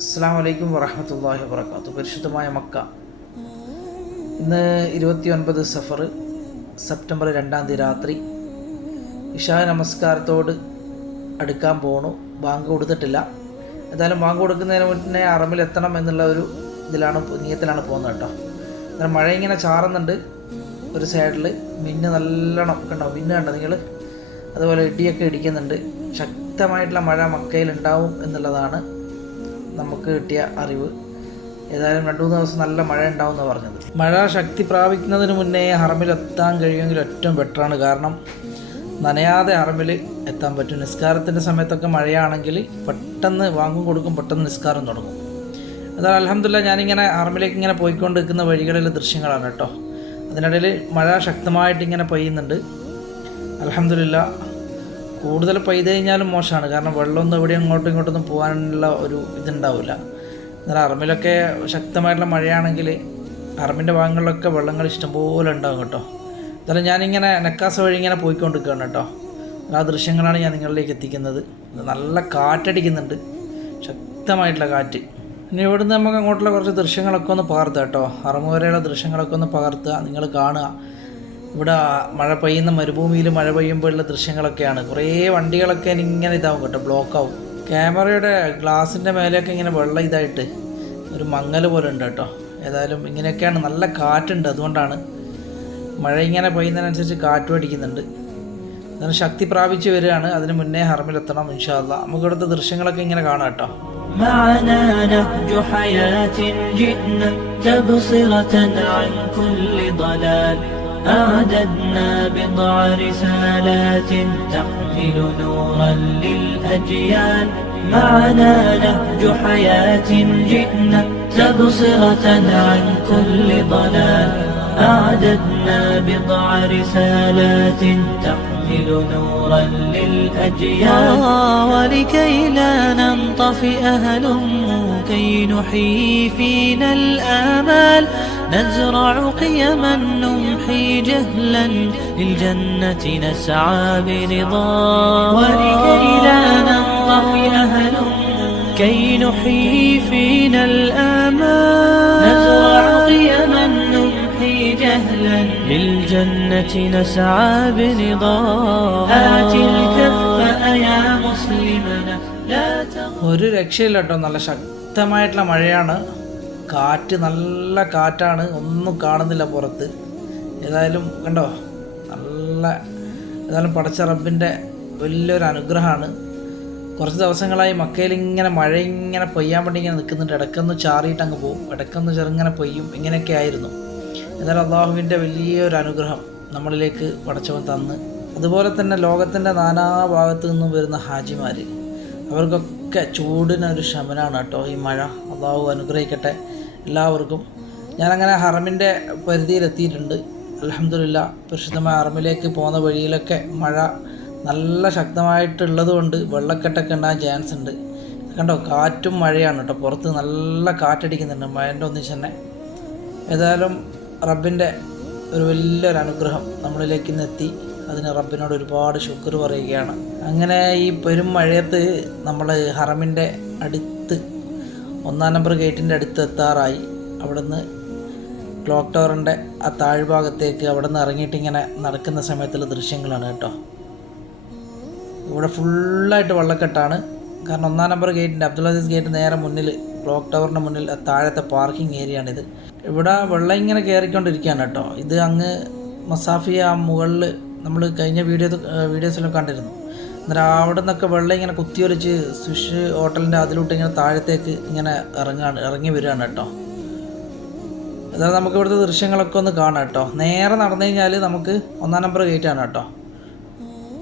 അസ്സാം വലൈക്കും വറഹമത്തല്ലാഹി വാബർക്കാത്തു പരിശുദ്ധമായ മക്ക. ഇന്ന് ഇരുപത്തി ഒൻപത് സഫർ സെപ്റ്റംബർ രണ്ടാം തീയതി രാത്രി. ഇഷാ നമസ്കാരത്തോട് അടുക്കാൻ പോണു. ബാങ്ക് കൊടുത്തിട്ടില്ല. എന്തായാലും ബാങ്ക് കൊടുക്കുന്നതിന് മുന്നേ അറമിലെത്തണം എന്നുള്ള ഒരു ഇതിലാണ് നീയത്തിലാണ് പോകുന്നത് കേട്ടോ. എന്നാൽ മഴ ഇങ്ങനെ ചാറുന്നുണ്ട് ഒരു സൈഡിൽ മിന്ന് നല്ലോണം കണ്ടോ? മിന്ന് കണ്ടോ നിങ്ങൾ അതുപോലെ ഇടിയൊക്കെ ഇടിക്കുന്നുണ്ട്. ശക്തമായിട്ടുള്ള മഴ മക്കയിൽ ഉണ്ടാവും എന്നുള്ളതാണ് നമുക്ക് കിട്ടിയ അറിവ്. ഏതായാലും രണ്ടു മൂന്ന് ദിവസം നല്ല മഴ ഉണ്ടാവും എന്ന് പറഞ്ഞത്. മഴ ശക്തി പ്രാപിക്കുന്നതിന് മുന്നേ ഹറമിലെത്താൻ കഴിയുമെങ്കിൽ ഏറ്റവും ബെറ്ററാണ് കാരണം നനയാതെ ഹറമിൽ എത്താൻ പറ്റും. നിസ്കാരത്തിന്റെ സമയത്തൊക്കെ മഴയാണെങ്കിൽ പെട്ടെന്ന് വാങ്ങും കൊടുക്കും പെട്ടെന്ന് നിസ്കാരം തുടങ്ങും. അതായത് അലഹമില്ല ഞാനിങ്ങനെ ഹറമിലേക്ക് ഇങ്ങനെ പോയിക്കൊണ്ടിരിക്കുന്ന വഴികളിലെ ദൃശ്യങ്ങളാണ് കേട്ടോ. അതിനിടയിൽ മഴ ശക്തമായിട്ട് ഇങ്ങനെ പെയ്യുന്നുണ്ട്. അലഹമില്ല കൂടുതൽ പെയ്ത് കഴിഞ്ഞാലും മോശമാണ്. കാരണം വെള്ളമൊന്നും എവിടെയും അങ്ങോട്ടും ഇങ്ങോട്ടൊന്നും പോകാനുള്ള ഒരു ഇതുണ്ടാവില്ല. എന്നാൽ അറമിലൊക്കെ ശക്തമായിട്ടുള്ള മഴയാണെങ്കിൽ അറമിന്റെ ഭാഗങ്ങളിലൊക്കെ വെള്ളങ്ങൾ ഇഷ്ടംപോലെ ഉണ്ടാകും കേട്ടോ. എന്നാലും ഞാനിങ്ങനെ നെക്കാസ് വഴി ഇങ്ങനെ പോയിക്കൊണ്ടിരിക്കുകയാണ് കേട്ടോ. ആ ദൃശ്യങ്ങളാണ് ഞാൻ നിങ്ങളിലേക്ക് എത്തിക്കുന്നത്. നല്ല കാറ്റടിക്കുന്നുണ്ട്. ശക്തമായിട്ടുള്ള കാറ്റ്. ഇനി ഇവിടുന്ന് നമുക്ക് അങ്ങോട്ടുള്ള കുറച്ച് ദൃശ്യങ്ങളൊക്കെ ഒന്ന് പകർത്തുക കേട്ടോ. അറമ വരെയുള്ള ദൃശ്യങ്ങളൊക്കെ ഒന്ന് പകർത്തുക. നിങ്ങൾ കാണുക. ഇവിടെ മഴ പെയ്യുന്ന മരുഭൂമിയിൽ മഴ പെയ്യുമ്പോഴുള്ള ദൃശ്യങ്ങളൊക്കെയാണ് കുറേ വണ്ടികളൊക്കെ ഇങ്ങനെ ഇതാവും കേട്ടോ ബ്ലോക്ക് ആവും ക്യാമറയുടെ ഗ്ലാസിൻ്റെ മേലെയൊക്കെ ഇങ്ങനെ വെള്ളം ഇതായിട്ട് ഒരു മങ്ങൽ പോലെ ഉണ്ട് കേട്ടോ ഏതായാലും ഇങ്ങനെയൊക്കെയാണ് നല്ല കാറ്റുണ്ട് അതുകൊണ്ടാണ് മഴ ഇങ്ങനെ പെയ്യുന്നതിനനുസരിച്ച് കാറ്റും അടിക്കുന്നുണ്ട് അതിന് ശക്തി പ്രാപിച്ച് വരികയാണ് അതിന് മുന്നേ ഹറമിലെത്തണം ഇൻഷാല്ല നമുക്ക് ഇവിടുത്തെ ദൃശ്യങ്ങളൊക്കെ ഇങ്ങനെ കാണാം കേട്ടോ معنا نهج حياة جئنا تبصرة عن كل ضلال أعددنا بضع رسالات تحمل نورا للأجيال. معنا نهج حياة جئنا تبصرة عن كل ضلال. أعددنا بضع رسالات تحمل نورا للأجيال. ولكي لا ننطفئ هلموا كي نحيي فينا الآمال. نزرع قيما نمحي جهلا للجنة نسعى برضا ولكي لا ننطفئ هلموا كي نحيي فينا الآمال نزرع قيما نمحي جهلا للجنة نسعى برضا آت الكف يا مسلمنا لا تغفل ഒരു രക്ഷയില്ല കേട്ടോ നല്ല ശക്തമായിട്ടുള്ള മഴയാണ് കാറ്റ് നല്ല കാറ്റാണ്. ഒന്നും കാണുന്നില്ല പുറത്ത്. ഏതായാലും കണ്ടോ? നല്ല ഏതായാലും പടച്ച റബ്ബിന്റെ വലിയൊരു അനുഗ്രഹമാണ്. കുറച്ച് ദിവസങ്ങളായി മക്കയിൽ ഇങ്ങനെ മഴ ഇങ്ങനെ പെയ്യാൻ വേണ്ടി ഇങ്ങനെ നിൽക്കുന്നുണ്ട്. ഇടയ്ക്കൊന്ന് ചാറിയിട്ട് അങ്ങ് പോകും ഇടയ്ക്കൊന്ന് ചെറുങ്ങനെ പെയ്യും. ഇങ്ങനെയൊക്കെ ആയിരുന്നു. എന്നാൽ അള്ളാഹുവിന്റെ വലിയൊരു അനുഗ്രഹം നമ്മളിലേക്ക് പടച്ചവൻ തന്ന്. അതുപോലെ തന്നെ ലോകത്തിന്റെ നാനാഭാഗത്തു നിന്നും വരുന്ന ഹാജിമാർ അവർക്കൊക്കെ ചൂടിനൊരു ശമനാണ് കേട്ടോ ഈ മഴ. അള്ളാഹു അനുഗ്രഹിക്കട്ടെ. എല്ലാവർക്കും. ഞാനങ്ങനെ ഹറമിന്റെ പരിധിയിലെത്തിയിട്ടുണ്ട്. അലഹമില്ല പരിശുദ്ധമായ ഹറമിലേക്ക് പോകുന്ന വഴിയിലൊക്കെ മഴ നല്ല ശക്തമായിട്ടുള്ളത് കൊണ്ട് വെള്ളക്കെട്ടൊക്കെ ഉണ്ടാകാൻ ചാൻസ് ഉണ്ട് കണ്ടോ കാറ്റും മഴയാണ് കേട്ടോ. പുറത്ത് നല്ല കാറ്റടിക്കുന്നുണ്ട് മഴന്റെ ഒന്നിച്ച് തന്നെ. ഏതായാലും റബ്ബിന്റെ ഒരു വലിയൊരു അനുഗ്രഹം നമ്മളിലേക്ക് എത്തി. അതിന് റബ്ബിനോട് ഒരുപാട് ശുക്ർ പറയുകയാണ്. അങ്ങനെ ഈ പെരും മഴയത്ത് നമ്മൾ ഹറമിന്റെ അടുത്ത് ഒന്നാം നമ്പർ ഗേറ്റിന്റെ അടുത്ത് എത്താറായി. അവിടുന്ന് ക്ലോക്ക് ടവറിന്റെ ആ താഴ്ഭാഗത്തേക്ക് അവിടെ നിന്ന് ഇറങ്ങിയിട്ട് ഇങ്ങനെ നടക്കുന്ന സമയത്തുള്ള ദൃശ്യങ്ങളാണ് കേട്ടോ. ഇവിടെ ഫുള്ളായിട്ട് വെള്ളക്കെട്ടാണ്. കാരണം ഒന്നാം നമ്പർ ഗേറ്റിന്റെ അബ്ദുൽ അസീസ് ഗേറ്റ് നേരെ മുന്നിൽ ക്ലോക്ക് ടവറിന്റെ മുന്നിൽ താഴത്തെ പാർക്കിംഗ് ഏരിയ ആണിത് ഇവിടെ വെള്ളം ഇങ്ങനെ കയറിക്കൊണ്ടിരിക്കുകയാണ് കേട്ടോ. ഇത് അങ്ങ് മസാഫിയ മുകളിൽ നമ്മൾ കഴിഞ്ഞ വീഡിയോ വീഡിയോസിലും കണ്ടിരുന്നു. അന്നേരം അവിടെ നിന്നൊക്കെ വെള്ളം ഇങ്ങനെ കുത്തിയൊലിച്ച് സുഷ് ഹോട്ടലിന്റെ അതിലോട്ട് ഇങ്ങനെ താഴത്തേക്ക് ഇങ്ങനെ ഇറങ്ങാണ് ഇറങ്ങി വരികയാണ് കേട്ടോ. അതായത് നമുക്ക് ഇവിടുത്തെ ദൃശ്യങ്ങളൊക്കെ ഒന്ന് കാണാം കേട്ടോ. നേരെ നടന്നു കഴിഞ്ഞാൽ നമുക്ക് ഒന്നാം നമ്പർ ഗേറ്റ് ആണ് കേട്ടോ.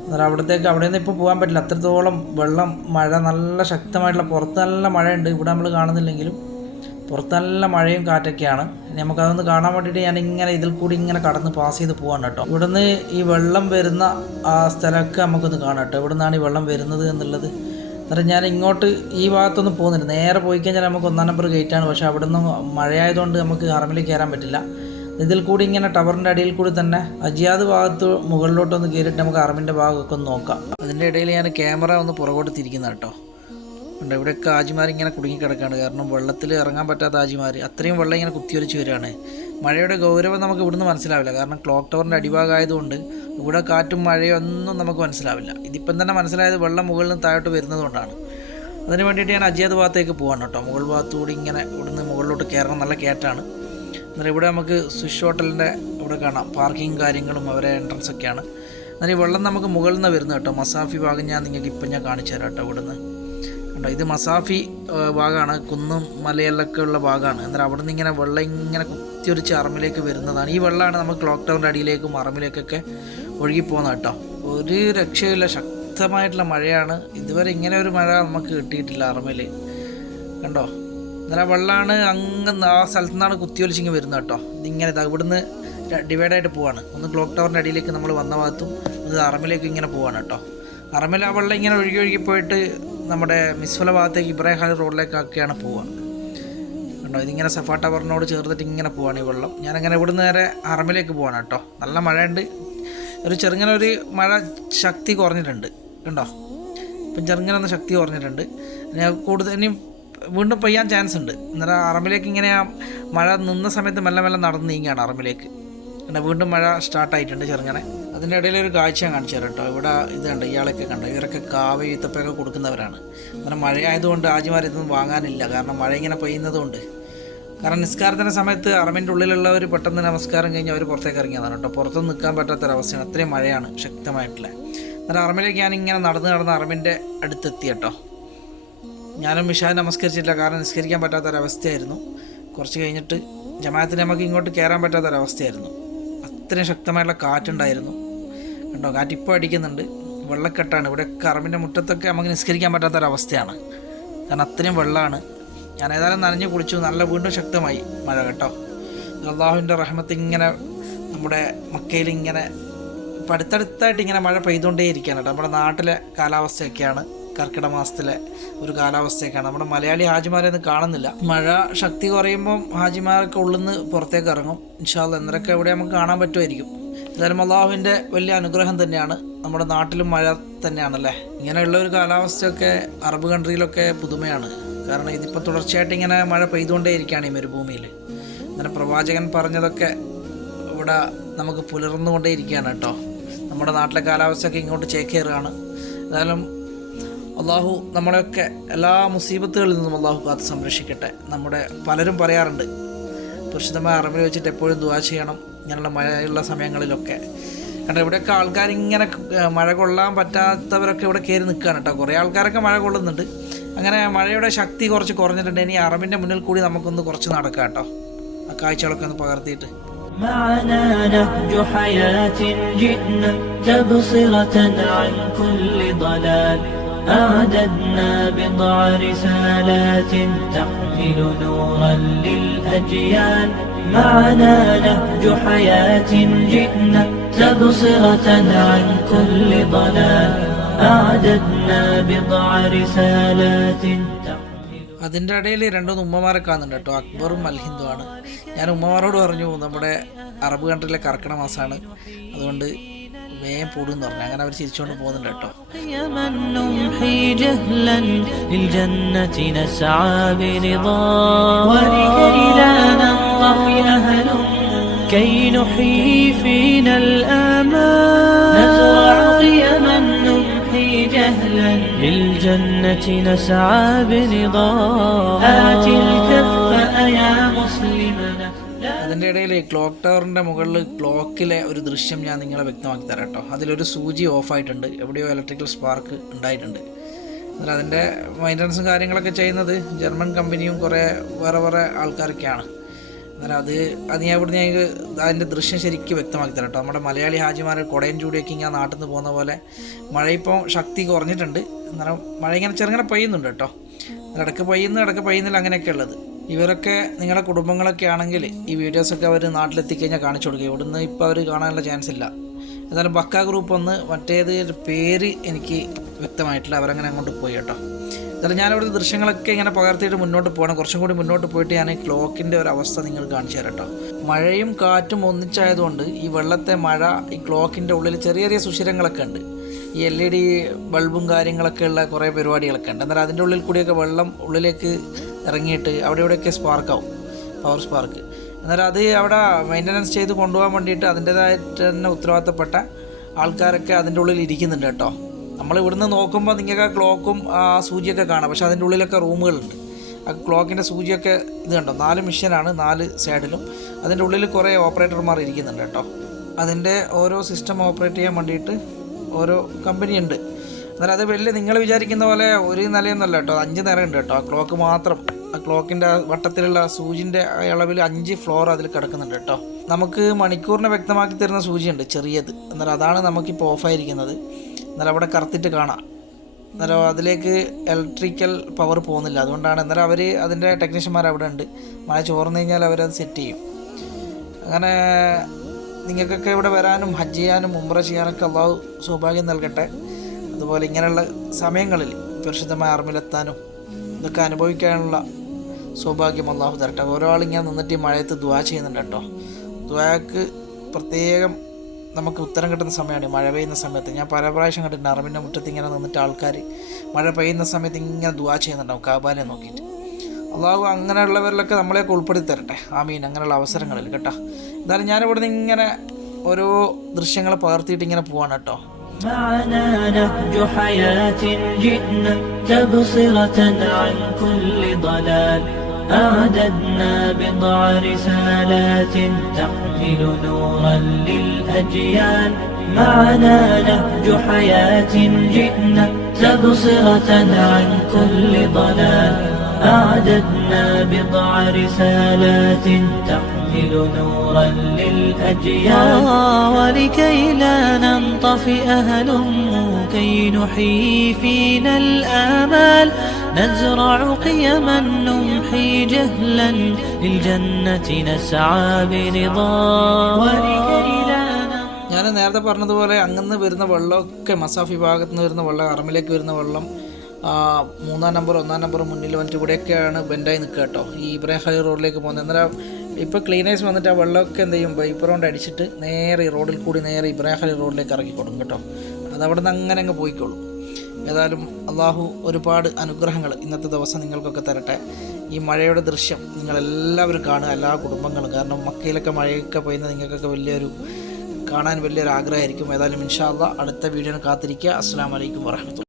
അന്നേരം അവിടത്തേക്ക് അവിടെ നിന്ന് ഇപ്പോൾ പോകാൻ പറ്റില്ല. അത്രത്തോളം വെള്ളം മഴ നല്ല ശക്തമായിട്ടുള്ള പുറത്ത് നല്ല മഴയുണ്ട്. ഇവിടെ നമ്മൾ കാണുന്നില്ലെങ്കിലും പുറത്ത് നല്ല മഴയും കാറ്റൊക്കെയാണ്. നമുക്കതൊന്ന് കാണാൻ വേണ്ടിയിട്ട് ഞാൻ ഇങ്ങനെ ഇതിൽ കൂടി ഇങ്ങനെ കടന്ന് പാസ് ചെയ്ത് പോവാണ് കേട്ടോ. ഇവിടുന്ന് ഈ വെള്ളം വരുന്ന ആ സ്ഥലമൊക്കെ നമുക്കൊന്ന് കാണാം കേട്ടോ. ഇവിടെ നിന്നാണ് ഈ വെള്ളം വരുന്നത് എന്നുള്ളത്. അന്നേരം ഞാൻ ഇങ്ങോട്ട് ഈ ഭാഗത്തൊന്നും പോകുന്നില്ല. നേരെ പോയി കഴിഞ്ഞാൽ നമുക്ക് ഒന്നാം നമ്പർ ഗേറ്റാണ് പക്ഷേ അവിടെ നിന്ന് മഴയായതുകൊണ്ട് നമുക്ക് ഹറമിലേക്ക് കയറാൻ പറ്റില്ല. ഇതിൽ കൂടി ഇങ്ങനെ ടവറിന്റെ അടിയിൽ കൂടി തന്നെ അജിയാദ് ഭാഗത്ത് മുകളിലോട്ടൊന്ന് കയറിയിട്ട് നമുക്ക് അറമിന്റെ ഭാഗമൊക്കെ ഒന്ന് നോക്കാം. അതിന്റെ ഇടയിൽ ഞാൻ ക്യാമറ ഒന്ന് പുറകോട്ട് തിരിക്കുന്ന കേട്ടോ. ഉണ്ട്? ഇവിടെയൊക്കെ ആജിമാർ ഇങ്ങനെ കുടുങ്ങി കിടക്കുകയാണ് കാരണം വെള്ളത്തിൽ ഇറങ്ങാൻ പറ്റാത്ത ആജിമാർ അത്രയും വെള്ളം ഇങ്ങനെ കുത്തിയൊലിച്ച് വരികയാണ്. മഴയുടെ ഗൗരവം നമുക്ക് ഇവിടുന്ന് മനസ്സിലാവില്ല. കാരണം ക്ലോക്ക് ടവറിന്റെ അടിഭാഗമായതുകൊണ്ട് ഇവിടെ കാറ്റും മഴയും ഒന്നും നമുക്ക് മനസ്സിലാവില്ല. ഇതിപ്പം തന്നെ മനസ്സിലായത് വെള്ളം മുകളിൽ നിന്ന് താഴോട്ട് വരുന്നതുകൊണ്ടാണ്. അതിന് വേണ്ടിയിട്ട് ഞാൻ അജിയാദ് ഭാഗത്തേക്ക് പോകാൻ കേട്ടോ. മുകൾ ഭാഗത്തുകൂടി ഇങ്ങനെ ഇവിടുന്ന് മുകളിലോട്ട് കയറണം നല്ല കയറ്റാണ് എന്നാൽ ഇവിടെ നമുക്ക് സ്വിഷ് ഹോട്ടലിന്റെ ഇവിടെ കാണാം. പാർക്കിംഗ് കാര്യങ്ങളും അവരെ എൻട്രൻസ് ഒക്കെയാണ്. എന്നാൽ ഈ വെള്ളം നമുക്ക് മുകളിൽ നിന്ന് വരുന്നത് കേട്ടോ. മസാഫി ഭാഗം ഞാൻ നിങ്ങൾക്ക് ഇപ്പം ഞാൻ കാണിച്ചു തരാം കേട്ടോ ഇവിടുന്ന്. ഇത് മസാഫി ഭാഗമാണ് കുന്നും മലയിലൊക്കെ ഉള്ള ഭാഗമാണ് എന്നാൽ അവിടെ നിന്ന് ഇങ്ങനെ വെള്ളം ഇങ്ങനെ കുത്തിയൊരിച്ച് അറമിലേക്ക് വരുന്നതാണ്. ഈ വെള്ളമാണ് നമുക്ക് ക്ലോക്ക് ടവറിന്റെ അടിയിലേക്കും അറമിലേക്കൊക്കെ ഒഴുകിപ്പോകുന്നത് കേട്ടോ. ഒരു രക്ഷയില്ല ശക്തമായിട്ടുള്ള മഴയാണ്. ഇതുവരെ ഇങ്ങനെ ഒരു മഴ നമുക്ക് കിട്ടിയിട്ടില്ല അറമിൽ കണ്ടോ? എന്നാൽ വെള്ളമാണ് അങ്ങ് ആ സ്ഥലത്തു നിന്നാണ് കുത്തിയൊലിച്ചിങ്ങ് വരുന്നത് കേട്ടോ. ഇതിങ്ങനെ ഇതാ ഇവിടുന്ന് ഡിവൈഡായിട്ട് പോവാണ്. ഒന്ന് ക്ലോക്ക് ടവറിന്റെ അടിയിലേക്ക് നമ്മൾ വന്ന ഭാഗത്തും ഇത് അറമിലേക്ക് ഇങ്ങനെ പോവാണ് കേട്ടോ. അറമിൽ ആ വെള്ളം ഇങ്ങനെ ഒഴുകി ഒഴുകി പോയിട്ട് നമ്മുടെ മിസ്ഫല ഭാഗത്തേക്ക് ഇബ്രാഹിം ഹാലി റോഡിലേക്കൊക്കെയാണ് പോവുക. കണ്ടോ? ഇതിങ്ങനെ സഫാ ടവറിനോട് ചേർത്തിട്ട് ഇങ്ങനെ പോവാണ് ഈ വെള്ളം. ഞാനങ്ങനെ ഇവിടുന്ന് നേരെ അറമ്പിലേക്ക് പോവാണ് കേട്ടോ. നല്ല മഴയുണ്ട്. ഒരു ചെറുങ്ങനെ ഒരു മഴ ശക്തി കുറഞ്ഞിട്ടുണ്ട്. കണ്ടോ? ഇപ്പം ചെറുങ്ങനെ ഒന്ന് ശക്തി കുറഞ്ഞിട്ടുണ്ട്. ഞാൻ കൂടുതൽ ഇനി വീണ്ടും പെയ്യാൻ ചാൻസ് ഉണ്ട്. അന്നേരം അറമ്പിലേക്ക് ഇങ്ങനെ മഴ നിന്ന സമയത്ത് മെല്ലെ മെല്ലെ നടന്ന് നീങ്ങുകയാണ് അറമിലേക്ക് പിന്നെ വീണ്ടും മഴ സ്റ്റാർട്ടായിട്ടുണ്ട് ചെറുങ്ങനെ. അതിന്റെ ഇടയിൽ ഒരു കാഴ്ച ഞാൻ കാണിച്ചു തരാം കേട്ടോ. ഇവിടെ ഇത് കണ്ടോ ഇയാളൊക്കെ കണ്ടോ? ഇവരൊക്കെ കാവ് ഈത്തപ്പൊക്കെ കൊടുക്കുന്നവരാണ്. അങ്ങനെ മഴയായതുകൊണ്ട് ആജിമാർ ഇതൊന്നും വാങ്ങാനില്ല. കാരണം മഴ ഇങ്ങനെ പെയ്യുന്നതുകൊണ്ട്. കാരണം നിസ്കാരത്തിന്റെ സമയത്ത് അറമിന്റെ ഉള്ളിലുള്ളവർ പെട്ടെന്ന് നമസ്കാരം കഴിഞ്ഞ് അവർ പുറത്തേക്ക് ഇറങ്ങിയതാണ് കേട്ടോ. പുറത്തൊന്നും നിൽക്കാൻ പറ്റാത്തൊരവസ്ഥയാണ്. അത്രയും മഴയാണ് ശക്തമായിട്ടുള്ള. എന്നാൽ അറമിലേക്ക് ഞാൻ ഇങ്ങനെ നടന്ന് നടന്ന് അറമിന്റെ അടുത്തെത്തി കേട്ടോ. ഞാനും മിഷാ നമസ്കരിച്ചില്ല കാരണം നിസ്കരിക്കാൻ പറ്റാത്തൊരവസ്ഥയായിരുന്നു. കുറച്ച് കഴിഞ്ഞിട്ട് ജമാഅത്തിന് നമുക്ക് ഇങ്ങോട്ട് കയറാൻ പറ്റാത്തൊരവസ്ഥയായിരുന്നു. അത്രയും ശക്തമായിട്ടുള്ള കാറ്റുണ്ടായിരുന്നു. കണ്ടോ കാറ്റ് ഇപ്പോൾ അടിക്കുന്നുണ്ട്. വെള്ളക്കെട്ടാണ്. ഇവിടെ കറമ്പിന്റെ മുറ്റത്തൊക്കെ നമുക്ക് നിസ്കരിക്കാൻ പറ്റാത്തൊരവസ്ഥയാണ് കാരണം അത്രയും വെള്ളമാണ്. ഞാൻ ഏതായാലും നനഞ്ഞു കുളിച്ചു. നല്ല വീണ്ടും ശക്തമായി മഴ കേട്ടോ. അള്ളാഹുവിന്റെ റഹ്മത്ത് ഇങ്ങനെ നമ്മുടെ മക്കയിൽ ഇങ്ങനെ ഇപ്പം അടുത്തടുത്തായിട്ട് ഇങ്ങനെ മഴ പെയ്തുകൊണ്ടേ ഇരിക്കുകയാണ് കേട്ടോ. നമ്മുടെ നാട്ടിലെ കാലാവസ്ഥയൊക്കെയാണ്. കർക്കിടക മാസത്തിലെ ഒരു കാലാവസ്ഥയൊക്കെയാണ്. നമ്മുടെ മലയാളി ഹാജിമാരെ ഒന്നും കാണുന്നില്ല. മഴ ശക്തി കുറയുമ്പം ഹാജിമാരൊക്കെ ഉള്ളിൽ നിന്ന് പുറത്തേക്ക് ഇറങ്ങും. ഇൻഷാല്ല എന്നൊക്കെ ഇവിടെ നമുക്ക് കാണാൻ പറ്റുമായിരിക്കും. എന്തായാലും അള്ളാഹുവിന്റെ വലിയ അനുഗ്രഹം തന്നെയാണ്. നമ്മുടെ നാട്ടിലും മഴ തന്നെയാണല്ലേ? ഇങ്ങനെയുള്ള ഒരു കാലാവസ്ഥയൊക്കെ അറബ് കൺട്രിയിലൊക്കെ പുതുമയാണ്. കാരണം ഇതിപ്പോൾ തുടർച്ചയായിട്ട് ഇങ്ങനെ മഴ പെയ്തുകൊണ്ടേ ഇരിക്കുകയാണ് ഈ മരുഭൂമിയിൽ അങ്ങനെ പ്രവാചകൻ പറഞ്ഞതൊക്കെ ഇവിടെ നമുക്ക് പുലർന്നുകൊണ്ടേ ഇരിക്കുകയാണ് കേട്ടോ. നമ്മുടെ നാട്ടിലെ കാലാവസ്ഥയൊക്കെ ഇങ്ങോട്ട് ചേക്കേറുകയാണ്. ഏതായാലും അള്ളാഹു നമ്മളെയൊക്കെ എല്ലാ മുസീബത്തുകളിൽ നിന്നും അള്ളാഹു കാത്ത് സംരക്ഷിക്കട്ടെ നമ്മുടെ പലരും പറയാറുണ്ട് പരിശുദ്ധമായ അറബിൽ വെച്ചിട്ട് എപ്പോഴും ദുവാ ചെയ്യണം ഇങ്ങനെയുള്ള മഴയുള്ള സമയങ്ങളിലൊക്കെ കാരണം ഇവിടെയൊക്കെ ആൾക്കാർ ഇങ്ങനെ ഏഹ്, മഴ കൊള്ളാൻ പറ്റാത്തവരൊക്കെ ഇവിടെ കയറി നിൽക്കുകയാണ് കേട്ടോ കുറേ ആൾക്കാരൊക്കെ മഴ കൊള്ളുന്നുണ്ട് അങ്ങനെ മഴയുടെ ശക്തി കുറച്ച് കുറഞ്ഞിട്ടുണ്ട് ഇനി അറബിൻ്റെ മുന്നിൽ കൂടി നമുക്കൊന്ന് കുറച്ച് നടക്കാം കേട്ടോ ആ കാഴ്ചകളൊക്കെ ഒന്ന് പകർത്തിയിട്ട് معنا نهج حياة جئنا تبصرة عن كل ضلال أعددنا بضع رسالات تحمل نورا للأجيال معنا نهج حياة جئنا تبصرة عن كل ضلال أعددنا بضع رسالات تحمل അതിൻ്റെ ഇടയിൽ രണ്ടൂന്ന് ഉമ്മമാരെ കാണുന്നുണ്ട് കേട്ടോ അക്ബറും അൽഹിന്ദുവാണ് ഞാൻ ഉമ്മമാരോട് പറഞ്ഞു നമ്മുടെ അറബ് കൺട്രിയിലെ കർക്കിടക മാസമാണ് അതുകൊണ്ട് വേഗം പോടുമെന്ന് പറഞ്ഞു അങ്ങനെ അവർ ചിരിച്ചുകൊണ്ട് പോകുന്നുണ്ട് കേട്ടോ قيما نمحي جهلا للجنة نسعى برضا ولكي لا ننطفئ أهل كي نحيي فينا الآمال نزرع قيما نمحي جهلا للجنة نسعى برضا آت الكف يا مسلمنا അതിന്റെ ഇടയിൽ ക്ലോക്ക് ടവറിന്റെ മുകളിൽ ക്ലോക്കിലെ ഒരു ദൃശ്യം ഞാൻ നിങ്ങളെ വ്യക്തമാക്കി തരാം കേട്ടോ. അതിലൊരു സൂചി ഓഫായിട്ടുണ്ട് എവിടെയോ ഇലക്ട്രിക്കൽ സ്പാർക്ക് ഉണ്ടായിട്ടുണ്ട്. എന്നാൽ അതിന്റെ മെയിന്റനൻസും കാര്യങ്ങളൊക്കെ ചെയ്യുന്നത് ജർമ്മൻ കമ്പനിയും കുറേ വേറെ വേറെ ആൾക്കാരൊക്കെയാണ്. എന്നാൽ അത് അത് ഞാൻ ഇവിടുന്ന് ഞങ്ങൾക്ക് അതിന്റെ ദൃശ്യം ശരിക്കും വ്യക്തമാക്കി തരാം കേട്ടോ. നമ്മുടെ മലയാളി ഹാജിമാർ കുടയും ചൂടിയൊക്കെ ഇങ്ങനെ നാട്ടിൽ നിന്ന് പോകുന്ന പോലെ മഴ ഇപ്പോൾ ശക്തി കുറഞ്ഞിട്ടുണ്ട്. എന്നാലും മഴ ഇങ്ങനെ ചെറുങ്ങനെ പെയ്യുന്നുണ്ട് കേട്ടോ. ഇടയ്ക്ക് പെയ്യുന്നു ഇടയ്ക്ക് പെയ്യുന്നില്ല അങ്ങനെയൊക്കെ ഉള്ളത് ഇവരൊക്കെ നിങ്ങളുടെ കുടുംബങ്ങളൊക്കെ ആണെങ്കിൽ ഈ വീഡിയോസൊക്കെ അവർ നാട്ടിലെത്തിക്കഴിഞ്ഞാൽ കാണിച്ചു കൊടുക്കുക. ഇവിടുന്ന് ഇപ്പോൾ അവർ കാണാനുള്ള ചാൻസ് ഇല്ല. എന്നാലും ബക്ക ഗ്രൂപ്പ് ഒന്ന് മറ്റേത് പേര് എനിക്ക് വ്യക്തമായിട്ടില്ല. അവരങ്ങനെ അങ്ങോട്ട് പോയി കേട്ടോ. എന്നാലും ഞാൻ ഇവിടുത്തെ ദൃശ്യങ്ങളൊക്കെ ഇങ്ങനെ പകർത്തിയിട്ട് മുന്നോട്ട് പോകണം. കുറച്ചും കൂടി മുന്നോട്ട് പോയിട്ട് ഞാൻ ക്ലോക്കിന്റെ ഒരു അവസ്ഥ നിങ്ങൾ കാണിച്ചു തരാം കേട്ടോ. മഴയും കാറ്റും ഒന്നിച്ചായതുകൊണ്ട് ഈ വെള്ളത്തെ മഴ ഈ ക്ലോക്കിന്റെ ഉള്ളിൽ ചെറിയ ചെറിയ സുഷിരങ്ങളൊക്കെ ഉണ്ട്. ഈ എൽ ഇ ഡി ബൾബും കാര്യങ്ങളൊക്കെ ഉള്ള കുറേ പരിപാടികളൊക്കെ ഉണ്ട്. എന്നാൽ അതിന്റെ ഉള്ളിൽ കൂടിയൊക്കെ വെള്ളം ഉള്ളിലേക്ക് ഇറങ്ങിയിട്ട് അവിടെ ഇവിടെയൊക്കെ സ്പാർക്കാവും പവർ സ്പാർക്ക് എന്നാൽ അത് അവിടെ മെയിന്റനൻസ് ചെയ്ത് കൊണ്ടുപോകാൻ വേണ്ടിയിട്ട് അതിന്റേതായിട്ട് തന്നെ ഉത്തരവാദിത്തപ്പെട്ട ആൾക്കാരൊക്കെ അതിന്റെ ഉള്ളിൽ ഇരിക്കുന്നുണ്ട് കേട്ടോ. നമ്മൾ ഇവിടുന്ന് നോക്കുമ്പോൾ നിങ്ങൾക്ക് ആ ക്ലോക്കും ആ സൂചിയൊക്കെ കാണാം. പക്ഷേ അതിന്റെ ഉള്ളിലൊക്കെ റൂമുകളുണ്ട്. ആ ക്ലോക്കിന്റെ സൂചിയൊക്കെ ഇത് കണ്ടോ? നാല് മിഷനാണ് നാല് സൈഡിലും അതിന്റെ ഉള്ളിൽ കുറേ ഓപ്പറേറ്റർമാർ ഇരിക്കുന്നുണ്ട് കേട്ടോ. അതിന്റെ ഓരോ സിസ്റ്റം ഓപ്പറേറ്റ് ചെയ്യാൻ വേണ്ടിയിട്ട് ഓരോ കമ്പനി ഉണ്ട്. എന്നാൽ അത് വലിയ നിങ്ങൾ വിചാരിക്കുന്ന പോലെ ഒരു നിലയൊന്നുമല്ല കേട്ടോ. അഞ്ച് നിലയുണ്ട് കേട്ടോ. ആ ക്ലോക്ക് മാത്രം. ആ ക്ലോക്കിന്റെ വട്ടത്തിലുള്ള സൂചിന്റെ അളവിൽ അഞ്ച് ഫ്ലോർ അതിൽ കിടക്കുന്നുണ്ട് കേട്ടോ. നമുക്ക് മണിക്കൂറിനെ വ്യക്തമാക്കി തരുന്ന സൂചിയുണ്ട് ചെറിയത്. എന്നാൽ അതാണ് നമുക്കിപ്പോൾ ഓഫായിരിക്കുന്നത് എന്നാൽ അവിടെ കറുത്തിട്ട് കാണാം. അന്നേരം അതിലേക്ക് ഇലക്ട്രിക്കൽ പവർ പോകുന്നില്ല. അതുകൊണ്ടാണ് അന്നേരം അവർ അതിന്റെ ടെക്നീഷ്യന്മാർ അവിടെ ഉണ്ട്. മഴ ചോർന്നു കഴിഞ്ഞാൽ അവരത് സെറ്റ് ചെയ്യും. അങ്ങനെ നിങ്ങൾക്കൊക്കെ ഇവിടെ വരാനും ഹജ്ജ് ചെയ്യാനും ഉംറ ചെയ്യാനൊക്കെ അള്ളാഹു സൗഭാഗ്യം നൽകട്ടെ. അതുപോലെ ഇങ്ങനെയുള്ള സമയങ്ങളിൽ പരിശുദ്ധമായ അറിമിലെത്താനും ഇതൊക്കെ അനുഭവിക്കാനുള്ള സൗഭാഗ്യം അള്ളാഹു തരട്ടെ. ഓരോ ആളിങ്ങനെ നിന്നിട്ട് ഈ മഴയത്ത് ദുവാ ചെയ്യുന്നുണ്ട് കേട്ടോ. ദുവാക്ക് പ്രത്യേകം നമുക്ക് ഉത്തരം കിട്ടുന്ന സമയമാണ്. മഴ പെയ്യുന്ന സമയത്ത് ഞാൻ പല പ്രാവശ്യം കണ്ടിട്ടുണ്ട് അറിവിന്റെ മുറ്റത്ത് ഇങ്ങനെ നിന്നിട്ട് ആൾക്കാർ മഴ പെയ്യുന്ന സമയത്ത് ഇങ്ങനെ ദുവാ ചെയ്യുന്നുണ്ടാവും കാബാലെ നോക്കിയിട്ട്. അള്ളാഹു അങ്ങനെയുള്ളവരിലൊക്കെ നമ്മളെയൊക്കെ ഉൾപ്പെടുത്തി തരട്ടെ മീൻ അങ്ങനെയുള്ള അവസരങ്ങളിൽ കേട്ടോ. എന്തായാലും ഞാനിവിടെ നിന്ന് ഇങ്ങനെ ഓരോ ദൃശ്യങ്ങൾ പകർത്തിയിട്ട് ഇങ്ങനെ പോവാണ് കേട്ടോ. معنا نهج حياة جئنا تبصرة عن كل ضلال. أعددنا بضع رسالات تحمل نورا للأجيال. معنا نهج حياة جئنا تبصرة عن كل ضلال. أعددنا بضع رسالات تحمل نورا للأجيال ولكي لا ننطفئ هلموا كي نحيي فينا الآمال نزرع قيما نمحي جهلا للجنة نسعى برضا ولكي لا ننطفئ ഞാൻ നേരത്തെ പറഞ്ഞതുപോലെ അങ്ങന്ന് വരുന്ന വെള്ളമൊക്കെ മസാഫ് വിഭാഗത്ത് നിന്ന് വരുന്ന വെള്ളം അറമിലേക്ക് വരുന്ന വെള്ളം ആ, മൂന്നാം നമ്പർ ഒന്നാം നമ്പർ മുന്നിൽ വന്നിട്ട് ഇവിടെയൊക്കെയാണ് ബെൻഡായി നിൽക്കുക കേട്ടോ ഈ ഇബ്രാഹിം ഖലീൽ റോഡിലേക്ക് പോകുന്നത് അന്നേരം ഇപ്പോൾ ക്ലീനേഴ്സ് വന്നിട്ട് ആ വെള്ളമൊക്കെ എന്ത് ചെയ്യും? വൈപ്പർ കൊണ്ട് അടിച്ചിട്ട് നേരെ ഈ റോഡിൽ കൂടി നേരെ ഇബ്രാഹിം റോഡിലേക്ക് ഇറക്കി കൊടുക്കും കേട്ടോ. അതവിടെ നിന്ന് അങ്ങനെ അങ്ങ് പോയിക്കോളും. ഏതായാലും അള്ളാഹു ഒരുപാട് അനുഗ്രഹങ്ങൾ ഇന്നത്തെ ദിവസം നിങ്ങൾക്കൊക്കെ തരട്ടെ. ഈ മഴയുടെ ദൃശ്യം നിങ്ങളെല്ലാവരും കാണുക എല്ലാ കുടുംബങ്ങളും. കാരണം മക്കയിലൊക്കെ മഴയൊക്കെ പെയ്യുന്ന നിങ്ങൾക്കൊക്കെ വലിയൊരു കാണാൻ വലിയൊരു ആഗ്രഹമായിരിക്കും. ഏതായാലും ഇൻഷാല്ല അടുത്ത വീഡിയോ കാത്തിരിക്കുക. അസ്സാം വലൈക്കും വരഹമത്തുള്ള